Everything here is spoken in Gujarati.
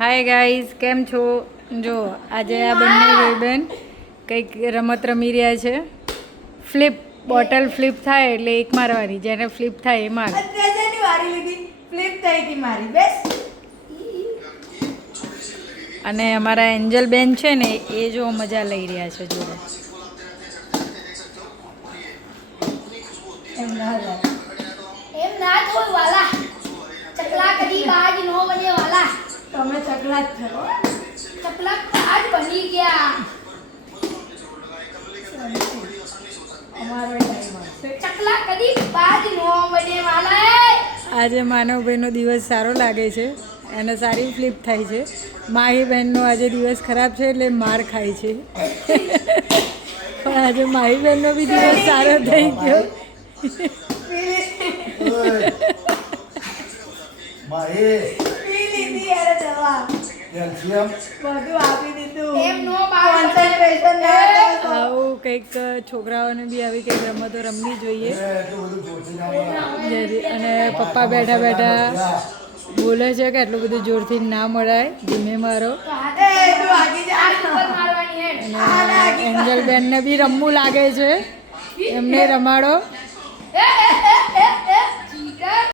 હાય ગાઈઝ, કેમ છો? જો આજે આ બંને ભાઈબેન કંઈક રમત રમી રહ્યા છે. ફ્લિપ બોટલ ફ્લિપ થાય એટલે એક મારવાની, જેને ફ્લિપ થાય એ મારે. અને અમારા એન્જલ બેન છે ને એ જો મજા લઈ રહ્યા છે. જોડે એમ ના થોય વાલા ચકલા કદી બાજ નો બને વાલા. તમે ચકલા જ છો. ચકલા આજ બની ગયા. અમારો ચકલા કદી બાજ નો બને વાલા. આજે માનવભાઈનો દિવસ સારો લાગે છે, એને સારી ફ્લિપ થાય છે. માહી બહેનનો આજે દિવસ ખરાબ છે એટલે માર ખાય છે. પણ આજે માહી બહેનનો બી દિવસ સારો થઈ ગયો. આવું કંઈક છોકરાઓને બી આવી કંઈક રમતો રમવી જોઈએ. અને પપ્પા બેઠા બેઠા બોલે છે કે એટલું બધું જોરથી ના મળાય, ધીમે મારો. અને એન્જલ બેનને બી રમવું લાગે છે, એમને રમાડો.